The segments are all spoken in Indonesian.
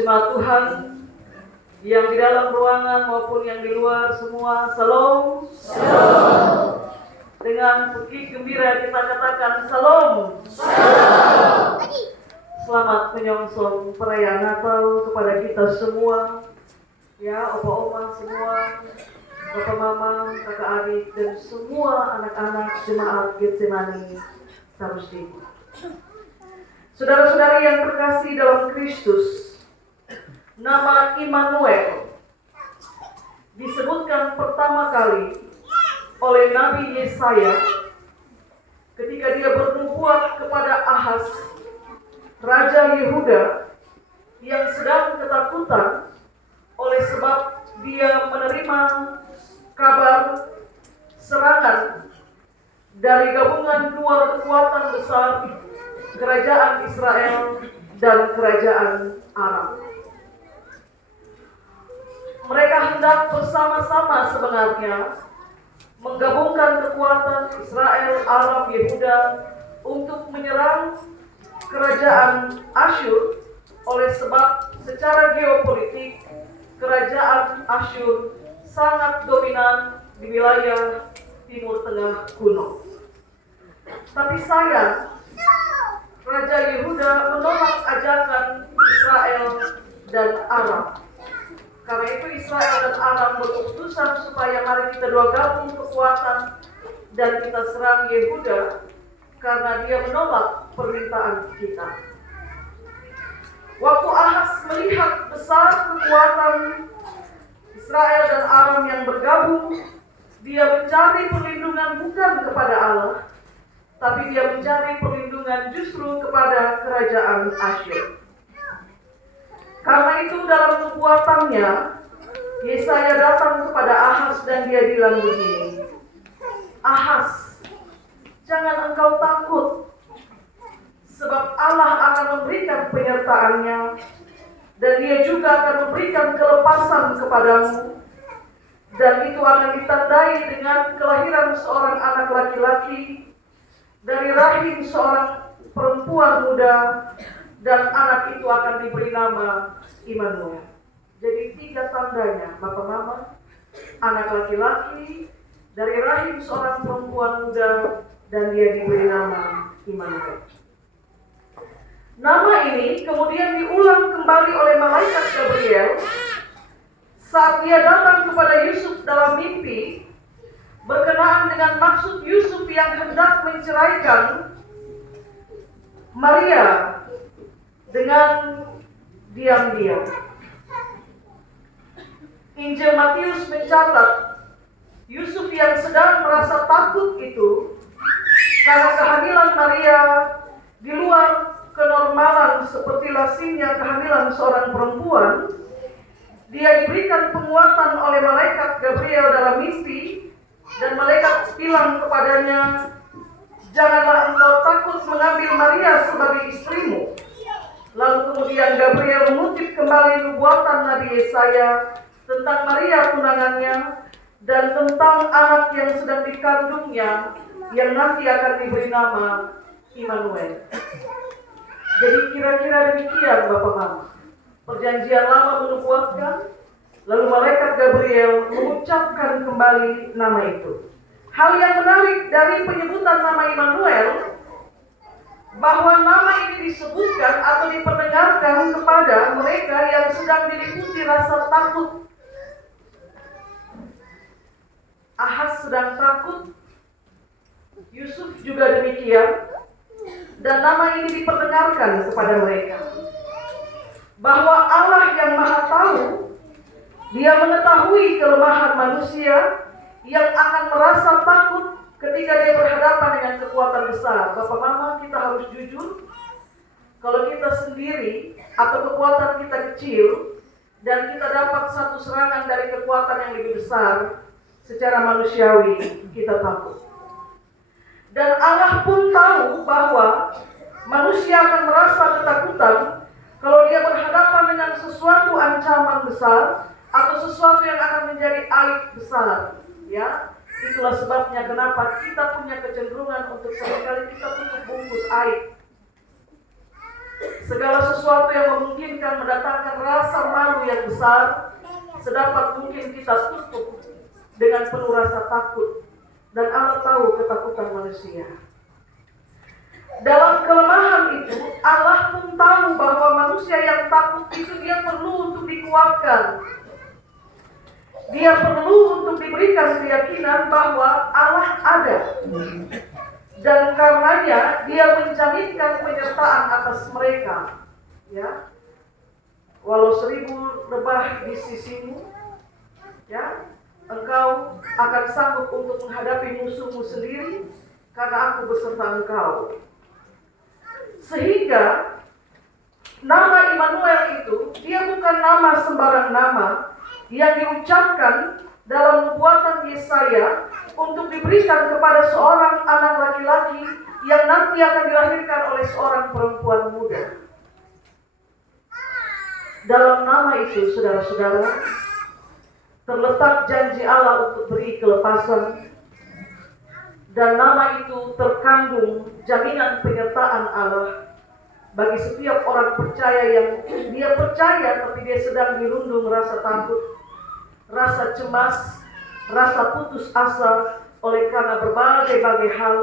Jemaat Tuhan yang di dalam ruangan maupun yang di luar semua, Shalom. Shalom. Dengan puji gembira kita katakan Shalom. Shalom. Selamat menyongsong perayaan Natal kepada kita semua. Ya, opa-oma semua, bapak mama, kakak adik, dan semua anak-anak jemaat Getsemani Sarusdi. Saudara-saudari yang terkasih dalam Kristus, nama Immanuel disebutkan pertama kali oleh Nabi Yesaya ketika dia bernubuat kepada Ahaz, Raja Yehuda yang sedang ketakutan oleh sebab dia menerima kabar serangan dari gabungan dua kekuatan besar, kerajaan Israel dan kerajaan Aram. Mereka hendak bersama-sama sebenarnya menggabungkan kekuatan Israel, Aram, Yehuda untuk menyerang kerajaan Asyur, oleh sebab secara geopolitik kerajaan Asyur sangat dominan di wilayah Timur Tengah kuno. Tapi sayang, Raja Yehuda menolak ajakan Israel dan Aram. Karena itu Israel dan Aram berkeputusan supaya mari kita dua gabung kekuatan dan kita serang Yehuda, karena dia menolak permintaan kita. Waktu Ahaz melihat besar kekuatan Israel dan Aram yang bergabung, dia mencari perlindungan bukan kepada Allah, tapi dia mencari perlindungan justru kepada kerajaan Asyur. Karena itu dalam nubuatannya, Yesaya datang kepada Ahaz dan dia bilang begini, Ahaz, jangan engkau takut, sebab Allah akan memberikan penyertaannya, dan dia juga akan memberikan kelepasan kepadamu, dan itu akan ditandai dengan kelahiran seorang anak laki-laki dari rahim seorang perempuan muda, dan anak itu akan diberi nama Immanuel. Jadi 3 tandanya, bapak mama, anak laki-laki dari rahim seorang perempuan muda, dan dia diberi nama Immanuel. Nama ini kemudian diulang kembali oleh malaikat Gabriel saat dia datang kepada Yusuf dalam mimpi, berkenaan dengan maksud Yusuf yang hendak menceraikan Maria dengan diam-diam. Injil Matius mencatat Yusuf yang sedang merasa takut itu karena kehamilan Maria di luar kenormalan seperti lazimnya kehamilan seorang perempuan. Dia diberikan penguatan oleh malaikat Gabriel dalam mimpi, dan malaikat bilang kepadanya, janganlah engkau takut mengambil Maria sebagai istrimu. Lalu kemudian Gabriel mengutip kembali nubuatan Nabi Yesaya tentang Maria tunangannya dan tentang anak yang sedang dikandungnya yang nanti akan diberi nama Immanuel. Jadi kira-kira demikian Bapak Mama. Perjanjian lama menubuatkan, lalu malaikat Gabriel mengucapkan kembali nama itu. Hal yang menarik dari penyebutan nama Immanuel, bahwa nama ini disebutkan atau diperdengarkan kepada mereka yang sedang diliputi rasa takut. Ahaz sedang takut, Yusuf juga demikian, dan nama ini diperdengarkan kepada mereka. Bahwa Allah yang Maha Tahu, Dia mengetahui kelemahan manusia yang akan merasa takut ketika dia berhadapan dengan kekuatan besar. Bapak Mama, kita harus jujur, kalau kita sendiri atau kekuatan kita kecil dan kita dapat satu serangan dari kekuatan yang lebih besar, secara manusiawi kita takut. Dan Allah pun tahu bahwa manusia akan merasa ketakutan kalau dia berhadapan dengan sesuatu ancaman besar atau sesuatu yang akan menjadi aib besar. Ya, itulah sebabnya kenapa kita punya kecenderungan untuk seringkali kita tutup bungkus aib. Segala sesuatu yang memungkinkan mendatangkan rasa malu yang besar, sedapat mungkin kita tutup dengan penuh rasa takut. Dan Allah tahu ketakutan manusia. Dalam kelemahan itu, Allah pun tahu bahwa manusia yang takut itu dia perlu untuk dikuatkan. Dia perlu untuk diberikan keyakinan bahwa Allah ada. Dan karenanya dia menjaminkan penyertaan atas mereka. Ya, walau 1000 lebah di sisimu, ya, engkau akan sanggup untuk menghadapi musuhmu sendiri, karena aku beserta engkau. Sehingga nama Immanuel itu, dia bukan nama sembarang nama yang diucapkan dalam nubuatan Yesaya untuk diberikan kepada seorang anak laki-laki yang nanti akan dilahirkan oleh seorang perempuan muda. Dalam nama itu, saudara-saudara, terletak janji Allah untuk beri kelepasan, dan nama itu terkandung jaminan penyertaan Allah bagi setiap orang percaya yang dia percaya tapi dia sedang dirundung rasa takut, rasa cemas, rasa putus asa oleh karena berbagai-bagai hal.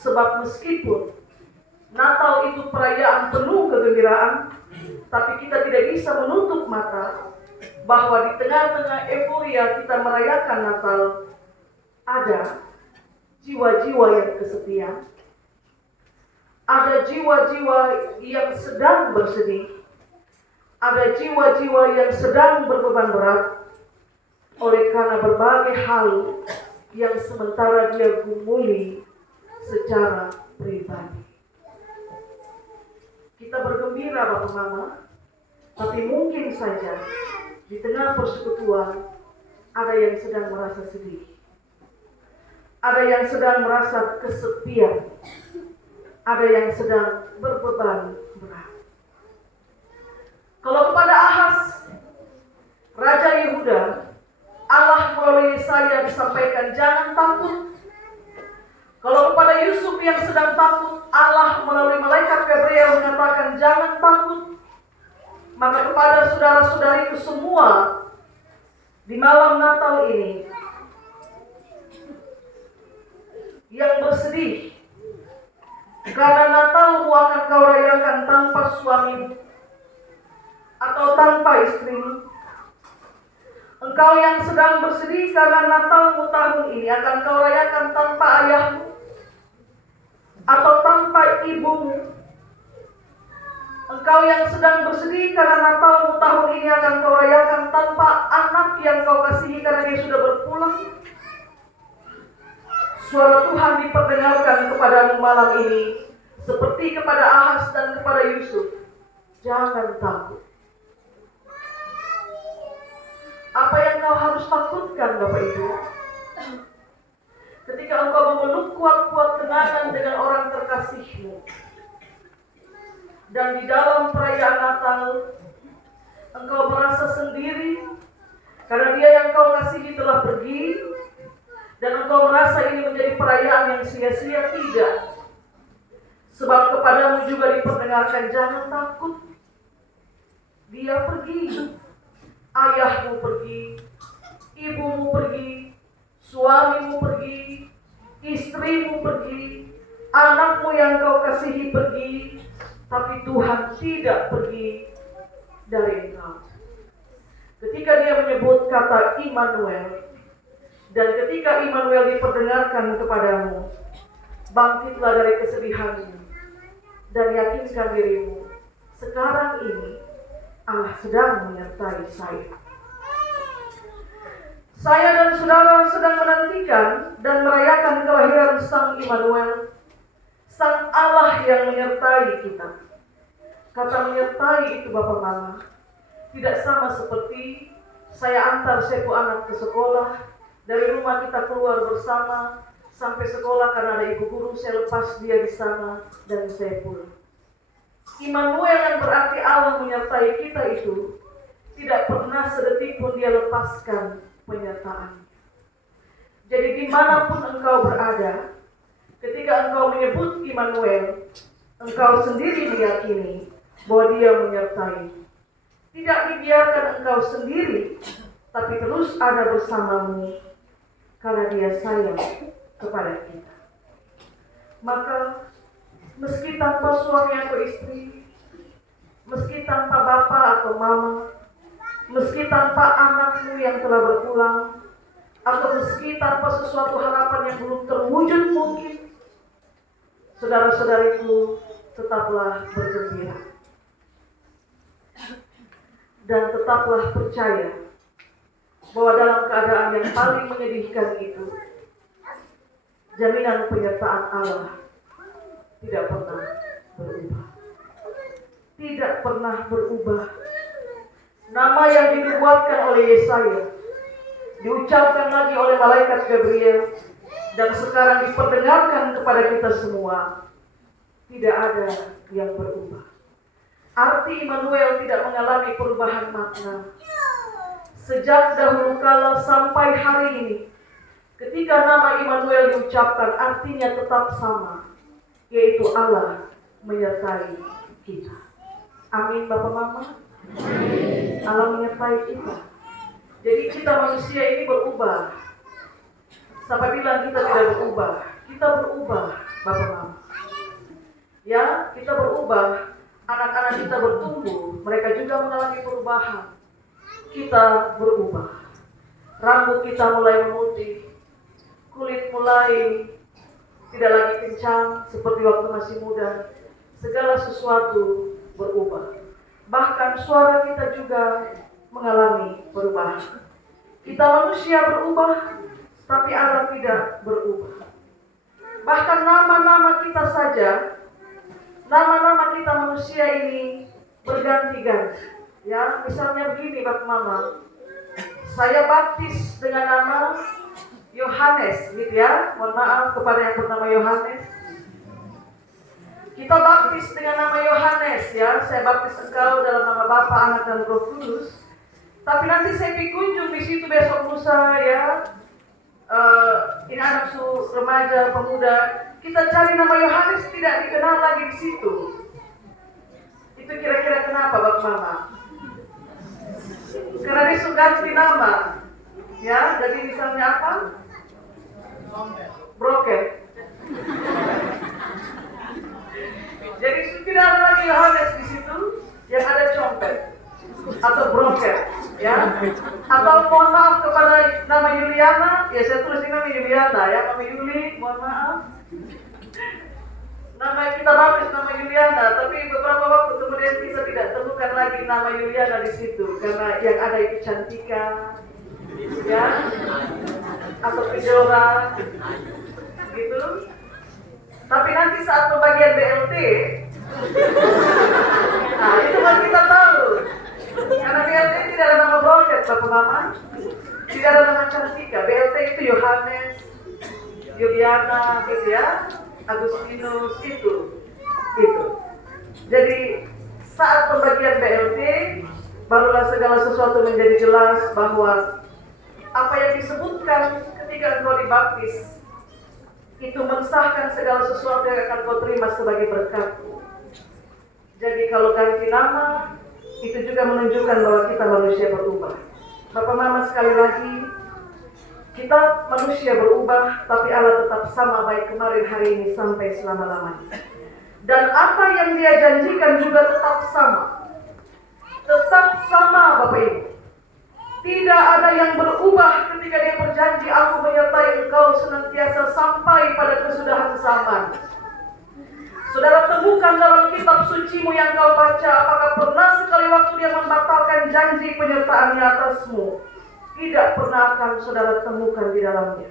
Sebab meskipun Natal itu perayaan penuh kegembiraan, tapi kita tidak bisa menutup mata bahwa di tengah-tengah euforia kita merayakan Natal, ada jiwa-jiwa yang kesepian, ada jiwa-jiwa yang sedang bersedih, ada jiwa-jiwa yang sedang berbeban berat oleh karena berbagai hal yang sementara dia gumuli secara pribadi. Kita bergembira Bapak Mama, tapi mungkin saja di tengah persekutuan ada yang sedang merasa sedih, ada yang sedang merasa kesepian, ada yang sedang berbeban berat. Kalau kepada Ahaz, Raja Yehuda, Allah melalui Yesaya disampaikan jangan takut. Kalau kepada Yusuf yang sedang takut, Allah melalui malaikat Gabriel mengatakan jangan takut. Maka kepada saudara-saudariku semua di malam Natal ini yang bersedih karena Natalmu akan kau rayakan tanpa suamimu atau tanpa istrimu. Engkau yang sedang bersedih karena Natalmu tahun ini akan kau rayakan tanpa ayahmu atau tanpa ibumu. Engkau yang sedang bersedih karena Natalmu tahun ini akan kau rayakan tanpa anak yang kau kasihi karena dia sudah berpulang. Suara Tuhan diperdengarkan kepadamu malam ini seperti kepada Ahaz dan kepada Yusuf. Jangan takut. Apa yang kau harus takutkan Bapak Ibu? Ketika engkau memeluk kuat-kuat kenangan dengan orang terkasihmu, dan di dalam perayaan Natal engkau merasa sendiri karena dia yang kau kasihi telah pergi, dan engkau merasa ini menjadi perayaan yang sia-sia. Tidak, sebab kepadamu juga diperdengarkan jangan takut. Dia pergi, ayahmu pergi, ibumu pergi, suamimu pergi, istrimu pergi, anakmu yang kau kasihi pergi, tapi Tuhan tidak pergi dari engkau. Ketika dia menyebut kata Immanuel, dan ketika Immanuel diperdengarkan kepadamu, bangkitlah dari kesedihanmu dan yakinkan dirimu, sekarang ini Allah sedang menyertai saya. Saya dan saudara sedang menantikan dan merayakan kelahiran Sang Immanuel, Sang Allah yang menyertai kita. Kata menyertai itu Bapak Mama tidak sama seperti saya antar Sepu anak ke sekolah, dari rumah kita keluar bersama sampai sekolah karena ada ibu guru, saya lepas dia di sana dan saya pulang. Immanuel yang berarti Allah menyertai kita itu tidak pernah sedetik pun dia lepaskan penyertaan. Jadi dimanapun engkau berada, ketika engkau menyebut Immanuel, engkau sendiri meyakini bahwa Dia menyertai. Tidak dibiarkan engkau sendiri, tapi terus ada bersamamu, karena Dia sayang kepada kita. Maka meski tanpa suami atau istri, meski tanpa bapak atau mama, meski tanpa anakmu yang telah berpulang, atau meski tanpa sesuatu harapan yang belum terwujud mungkin, saudara-saudariku, tetaplah bergembira. Dan tetaplah percaya bahwa dalam keadaan yang paling menyedihkan itu, jaminan penyertaan Allah tidak pernah berubah. Tidak pernah berubah. Nama yang dinubuatkan oleh Yesaya diucapkan lagi oleh malaikat Gabriel dan sekarang diperdengarkan kepada kita semua. Tidak ada yang berubah. Arti Immanuel tidak mengalami perubahan makna. Sejak dahulu kala sampai hari ini, ketika nama Immanuel diucapkan, artinya tetap sama, yaitu Allah menyertai kita. Amin, Bapak Mama. Amin. Allah menyertai kita. Jadi kita manusia ini berubah. Sampai bilang kita tidak berubah, kita berubah, Bapak Mama. Ya, kita berubah. Anak-anak kita bertumbuh, mereka juga mengalami perubahan. Kita berubah. Rambut kita mulai memutih, kulit mulai tidak lagi kencang seperti waktu masih muda. Segala sesuatu berubah. Bahkan suara kita juga mengalami perubahan. Kita manusia berubah, tapi Allah tidak berubah. Bahkan nama-nama kita saja, nama-nama kita manusia ini berganti-ganti. Ya, misalnya begini Bapak Mama, saya baptis dengan nama Yohanes, gitu ya. Mohon maaf kepada yang bernama Yohanes. Kita baptis dengan nama Yohanes, ya. Saya baptis engkau dalam nama Bapa, Anak dan Roh Kudus. Tapi nanti saya kunjung di situ besok lusa, ya. Ini anak remaja, pemuda. Kita cari nama Yohanes tidak dikenal lagi di situ. Itu kira-kira kenapa Bapak Mama? Karena dia sudah ganti nama, ya. Jadi misalnya apa? Broker. Jadi tidak ada lagi Yohanes di situ, yang ada Compet atau broker, ya. Atau mohon maaf kepada nama Yuliana, ya saya tulis nama Yuliana, ya. Nama Yuli, mohon maaf. Nama kita baptis nama Yuliana, tapi beberapa waktu kemudian kita tidak temukan lagi nama Yuliana di situ karena yang ada itu Cantika, ya, atau Fedora, gitu. Tapi nanti saat pembagian BLT, nah itu kan kita tahu, karena BLT tidak ada nama broker, Bapak Mama, tidak ada nama Cantika. BLT itu Yohanes, Yuliana, gitu ya. Agustinus itu. Jadi saat pembagian BLT barulah segala sesuatu menjadi jelas bahwa apa yang disebutkan ketika engkau dibaptis itu mensahkan segala sesuatu yang akan kau terima sebagai berkat. Jadi kalau ganti nama itu juga menunjukkan bahwa kita manusia berubah. Bapak Mama sekali lagi, kita manusia berubah, tapi Allah tetap sama baik kemarin, hari ini, sampai selama-lamanya. Dan apa yang Dia janjikan juga tetap sama. Tetap sama Bapak Ibu. Tidak ada yang berubah ketika Dia berjanji, aku menyertai engkau senantiasa sampai pada kesudahan zaman. Saudara temukan dalam kitab sucimu yang kau baca, apakah pernah sekali waktu Dia membatalkan janji penyertaannya atasmu? Tidak pernah akan saudara temukan di dalamnya.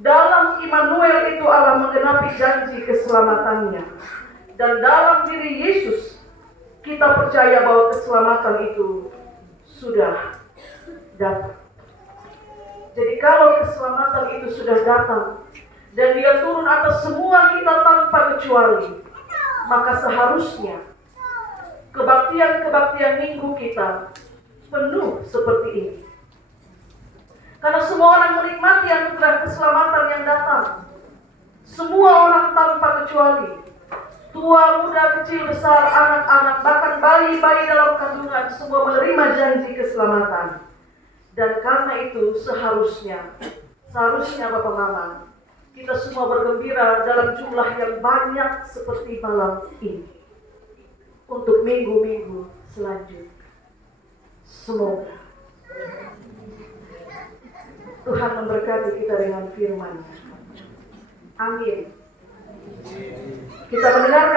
Dalam Immanuel itu Allah menggenapi janji keselamatannya. Dan dalam diri Yesus kita percaya bahwa keselamatan itu sudah datang. Jadi kalau keselamatan itu sudah datang dan Dia turun atas semua kita tanpa kecuali, maka seharusnya kebaktian-kebaktian minggu kita penuh seperti ini. Karena semua orang menikmati anugerah keselamatan yang datang. Semua orang tanpa kecuali. tua, muda, kecil, besar, anak-anak, bahkan bayi-bayi dalam kandungan, semua menerima janji keselamatan. Dan karena itu seharusnya Bapak Mama, kita semua bergembira dalam jumlah yang banyak seperti malam ini untuk minggu-minggu selanjutnya. Semoga Tuhan memberkati kita dengan firman-Nya. Amin. Kita mendengarkan